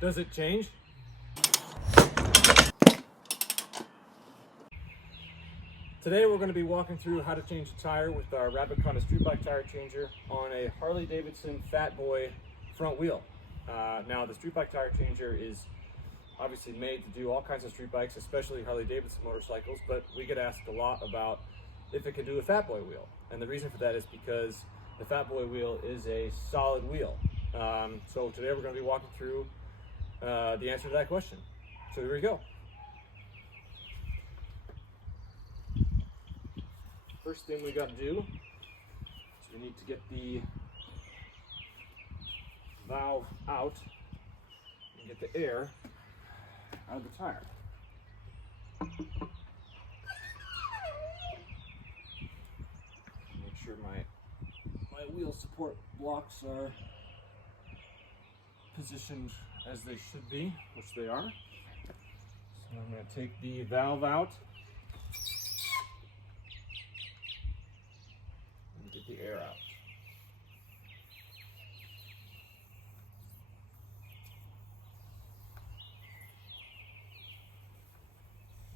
Does it change? Today we're going to be walking through how to change a tire with our Rabaconda street bike tire changer on a Harley-Davidson Fat Boy front wheel. Now the street bike tire changer is obviously made to do all kinds of street bikes, especially Harley-Davidson motorcycles, but we get asked a lot about if it can do a Fat Boy wheel. And the reason for that is because the Fat Boy wheel is a solid wheel. So today we're going to be walking through the answer to that question. So here we go. First thing we got to do is we need to get the valve out and get the air out of the tire. Make sure my wheel support blocks are positioned as they should be, which they are. So I'm going to take the valve out and get the air out.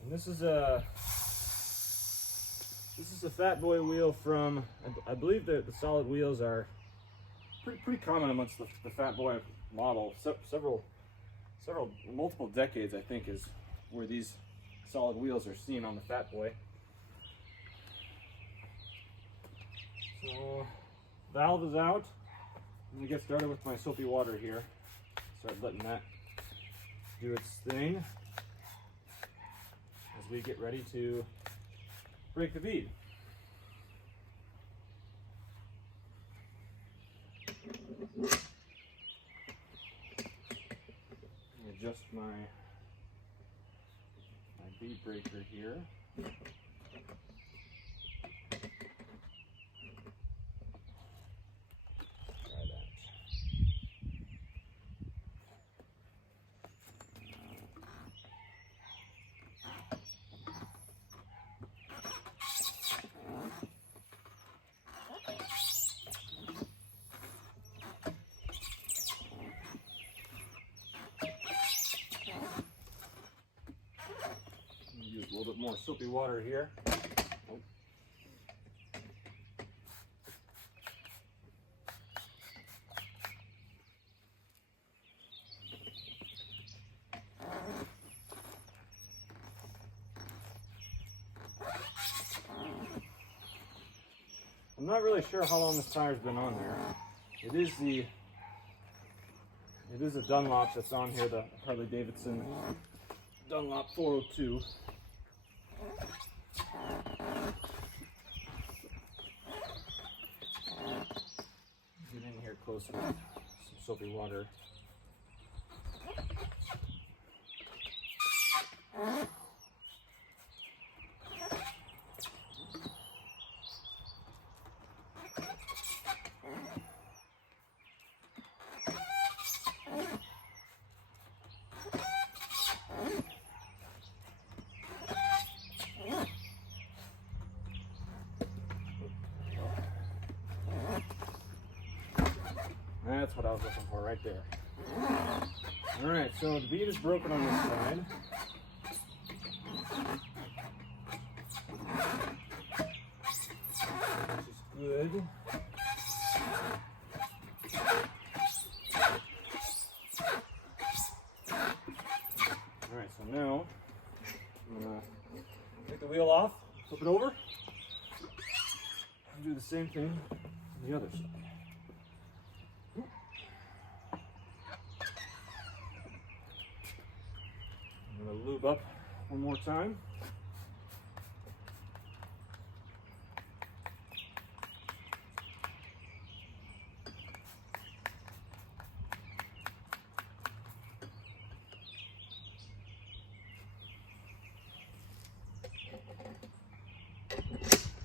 And this is a Fat Boy wheel from, I believe that the solid wheels are pretty common amongst the Fat Boy model. Multiple decades, I think, is where these solid wheels are seen on the Fat Boy. So valve is out. I'm gonna get started with my soapy water here. Start letting that do its thing as we get ready to break the bead. Adjust my bead breaker here. Try that. Use a little bit more soapy water here. Oh. I'm not really sure how long this tire's been on there. It is a Dunlop that's on here, the Harley-Davidson Dunlop 402. Get in here closer with some soapy water. That's what I was looking for right there. Alright, so the bead is broken on this side. Which is good. Alright, so now I'm going to take the wheel off, flip it over, and do the same thing on the other side. I'm going to lube up one more time.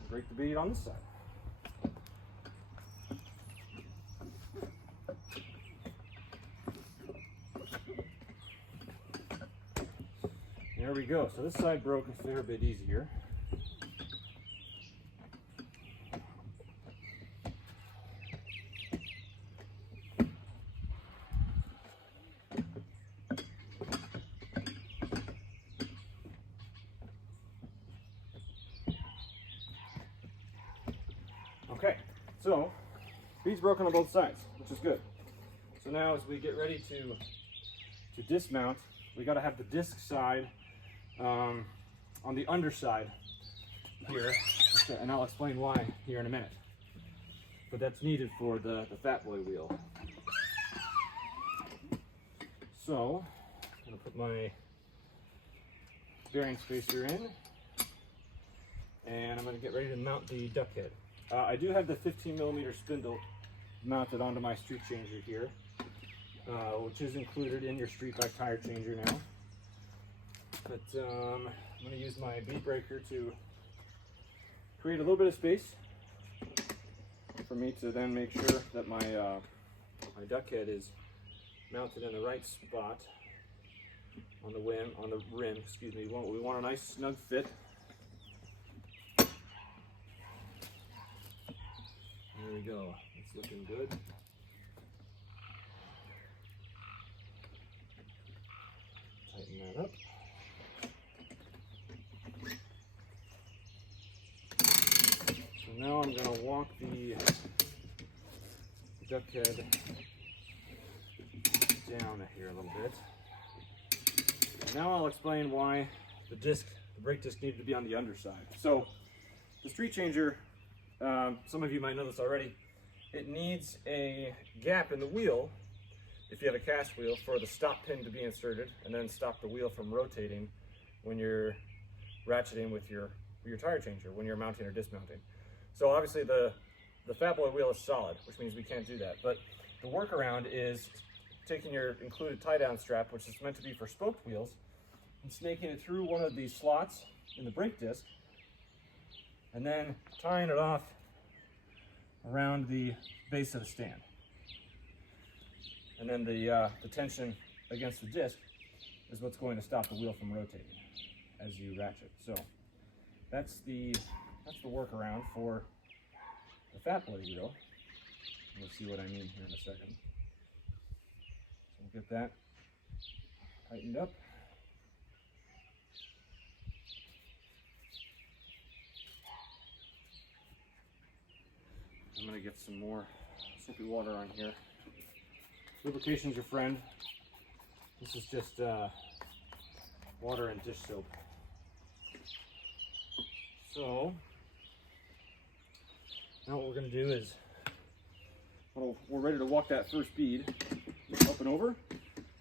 Break the bead on this side. There we go. So this side broke a fair bit easier. So, bead's broken on both sides, which is good. So now as we get ready to dismount, we got to have the disc side on the underside here, and I'll explain why here in a minute. But that's needed for the Fat Boy wheel. So, I'm going to put my bearing spacer in, and I'm going to get ready to mount the duck head. I do have the 15mm spindle mounted onto my street changer here, which is included in your street bike tire changer now. But I'm going to use my bead breaker to create a little bit of space for me to then make sure that my my duck head is mounted in the right spot on the rim. Excuse me. We want a nice snug fit. There we go. It's looking good. Tighten that up. So now I'm going to walk the duck head down here a little bit. And now I'll explain why the brake disc needed to be on the underside. So the street changer, some of you might know this already, it needs a gap in the wheel, if you have a cast wheel, for the stop pin to be inserted and then stop the wheel from rotating when you're ratcheting with your tire changer, when you're mounting or dismounting. So obviously the Fat Boy wheel is solid, which means we can't do that. But the workaround is taking your included tie-down strap, which is meant to be for spoked wheels, and snaking it through one of these slots in the brake disc, and then tying it off around the base of the stand. And then the tension against the disc is what's going to stop the wheel from rotating as you ratchet. So that's the workaround for the Fat Boy wheel. We'll see what I mean here in a second. So we'll get that tightened up. I'm going to get some more soapy water on here. Lubrication's your friend. This is just water and dish soap. So now what we're going to do is, we're ready to walk that first bead up and over.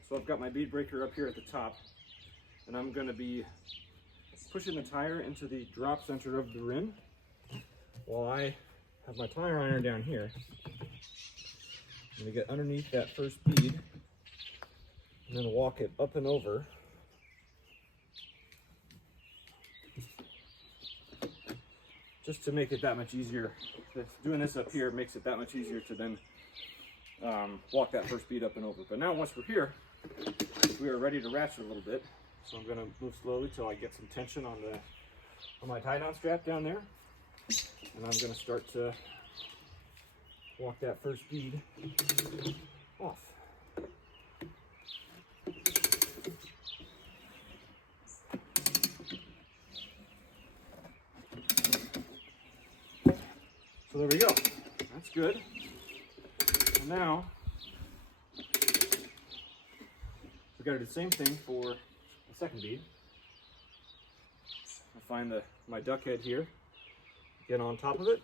So I've got my bead breaker up here at the top, and I'm going to be pushing the tire into the drop center of the rim while I have my tire iron down here. I'm going to get underneath that first bead and then walk it up and over. Just to make it that much easier. Doing this up here makes it that much easier to then walk that first bead up and over. But now once we're here, we are ready to ratchet a little bit. So I'm going to move slowly till I get some tension on my tie-down strap down there. And I'm going to start to walk that first bead off. So there we go. That's good. And now we got to do the same thing for the second bead. I find my duck head here, get on top of it,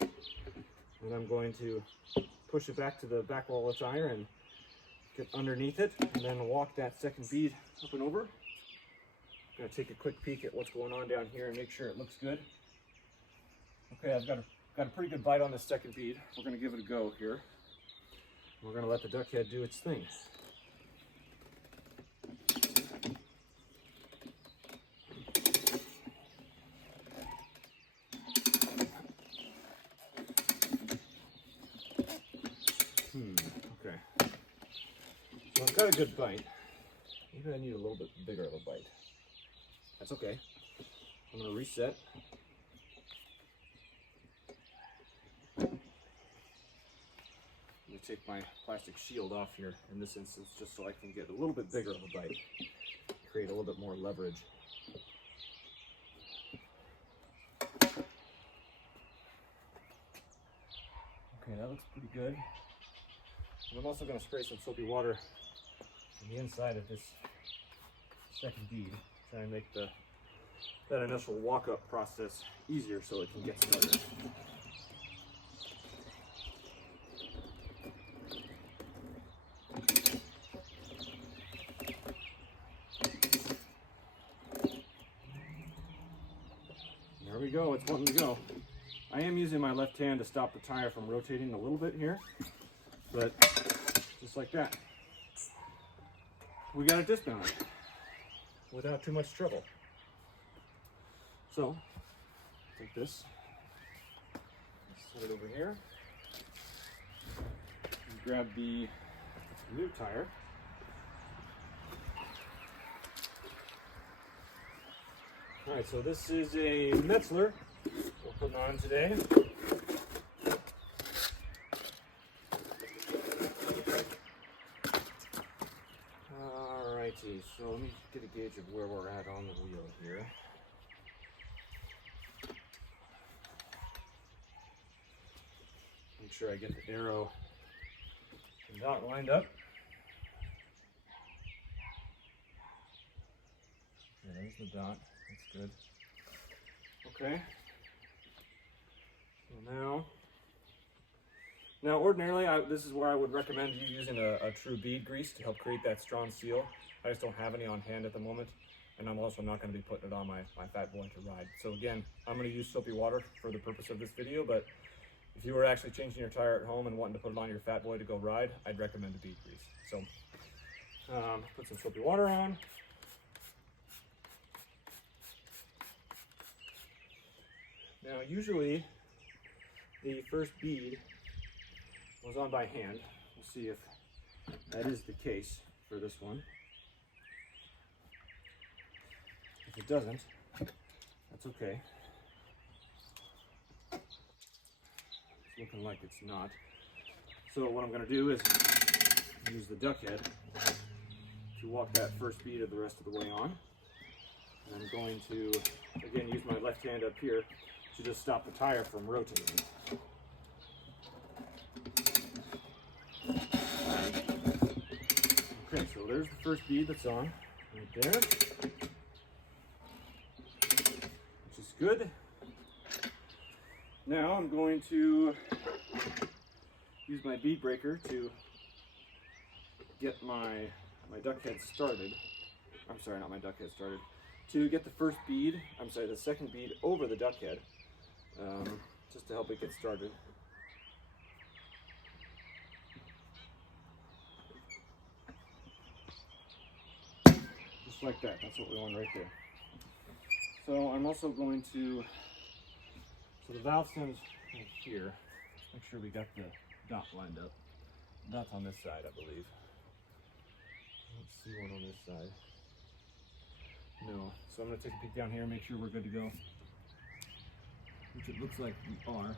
and I'm going to push it back to the back wall of the tire and get underneath it, and then walk that second bead up and over. I'm going to take a quick peek at what's going on down here and make sure it looks good. Okay, I've got a pretty good bite on this second bead. We're going to give it a go here. We're going to let the duck head do its thing. Okay. So I've got a good bite. Maybe I need a little bit bigger of a bite. That's okay. I'm going to reset. Let me take my plastic shield off here in this instance, just so I can get a little bit bigger of a bite, create a little bit more leverage. Okay, that looks pretty good. And I'm also going to spray some soapy water on the inside of this second bead, try and make that initial walk-up process easier so it can get started. There we go, it's wanting to go. I am using my left hand to stop the tire from rotating a little bit here, but just like that, we got it dismounted without too much trouble. So, take this, set it over here, and grab the new tire. All right, so this is a Metzler we're putting on today. Alrighty, so let me get a gauge of where we're at on the wheel here. Make sure I get the arrow and dot lined up. Yeah, there's the dot. That's good. Okay. So now ordinarily, this is where I would recommend you using a true bead grease to help create that strong seal. I just don't have any on hand at the moment, and I'm also not going to be putting it on my Fat Boy to ride. So again, I'm going to use soapy water for the purpose of this video, but if you were actually changing your tire at home and wanting to put it on your Fat Boy to go ride, I'd recommend a bead grease. So put some soapy water on. Now usually the first bead goes on by hand. We'll see if that is the case for this one. If it doesn't, that's okay. It's looking like it's not. So what I'm going to do is use the duck head to walk that first bead of the rest of the way on. And I'm going to, again, use my left hand up here to just stop the tire from rotating. Okay, so there's the first bead that's on right there, which is good. Now I'm going to use my bead breaker to get my duck head started. I'm sorry, not my duck head started. To get the first bead, I'm sorry, the second bead over the duck head, just to help it get started. Just like that, that's what we want right there. So I'm also going to, so the valve stem's right here. Make sure we got the dot lined up. Dot's on this side, I believe. Let's see one on this side. No, so I'm going to take a peek down here and make sure we're good to go, which it looks like we are.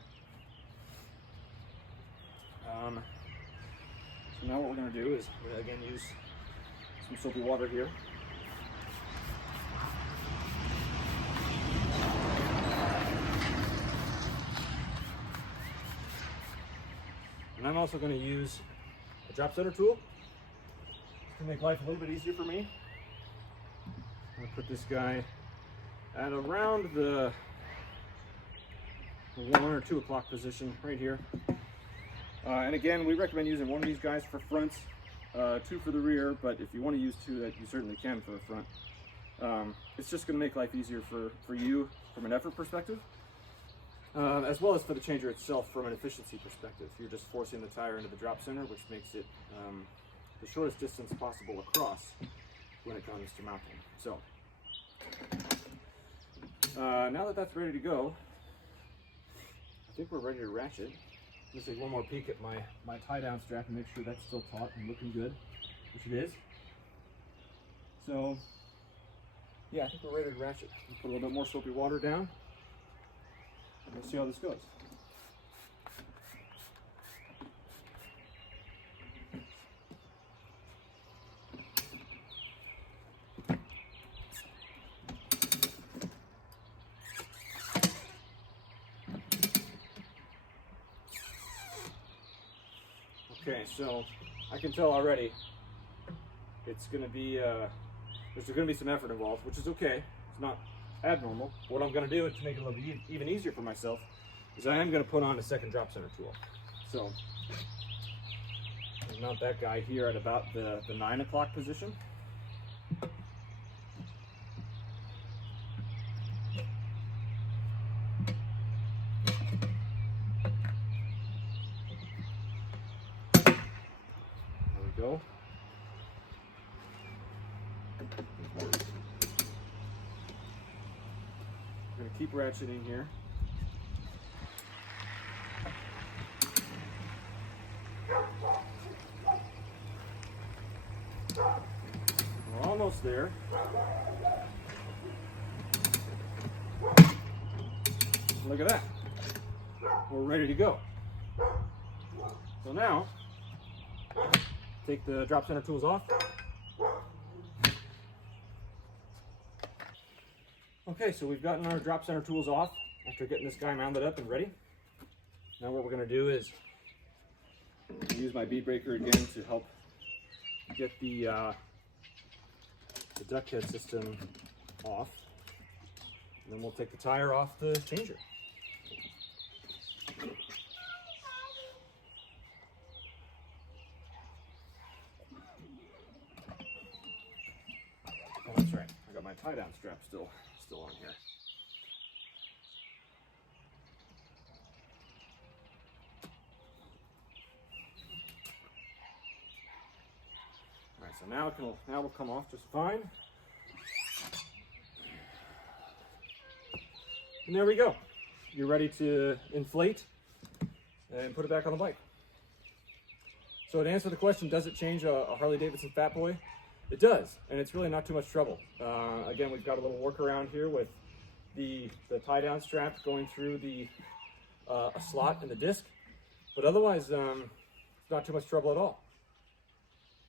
So now what we're going to do is, we're going to again use some soapy water here. And I'm also going to use a drop setter tool to make life a little bit easier for me. I'm going to put this guy at around the 1 or 2 o'clock position right here. And again, we recommend using one of these guys for fronts, 2 for the rear, but if you want to use 2, that you certainly can for a front. It's just going to make life easier for you from an effort perspective, as well as for the changer itself from an efficiency perspective. You're just forcing the tire into the drop center, which makes it the shortest distance possible across when it comes to mounting. So now that that's ready to go, I think we're ready to ratchet. Let's take one more peek at my tie down strap and make sure that's still taut and looking good, which it is. So yeah, I think we're ready to ratchet. We'll put a little bit more soapy water down and we'll see how this goes. Okay, so I can tell already it's going to be, there's going to be some effort involved, which is okay. It's not abnormal. What I'm going to do to make it a little bit even easier for myself is I am going to put on a second drop center tool. So I'll mount that guy here at about the 9 o'clock position. Go. We're going to keep ratcheting here. We're almost there. Look at that. We're ready to go. So now, take the drop center tools off. Okay, so we've gotten our drop center tools off after getting this guy mounted up and ready. Now what we're going to do is use my bead breaker again to help get the duck head system off. And then we'll take the tire off the changer. Oh, that's right. I got my tie down strap still on here. All right, so now it will come off just fine. And there we go. You're ready to inflate and put it back on the bike. So to answer the question, does it change a Harley-Davidson Fat Boy? It does, and it's really not too much trouble. Again, we've got a little workaround here with the tie-down strap going through a slot in the disc, but otherwise, it's not too much trouble at all.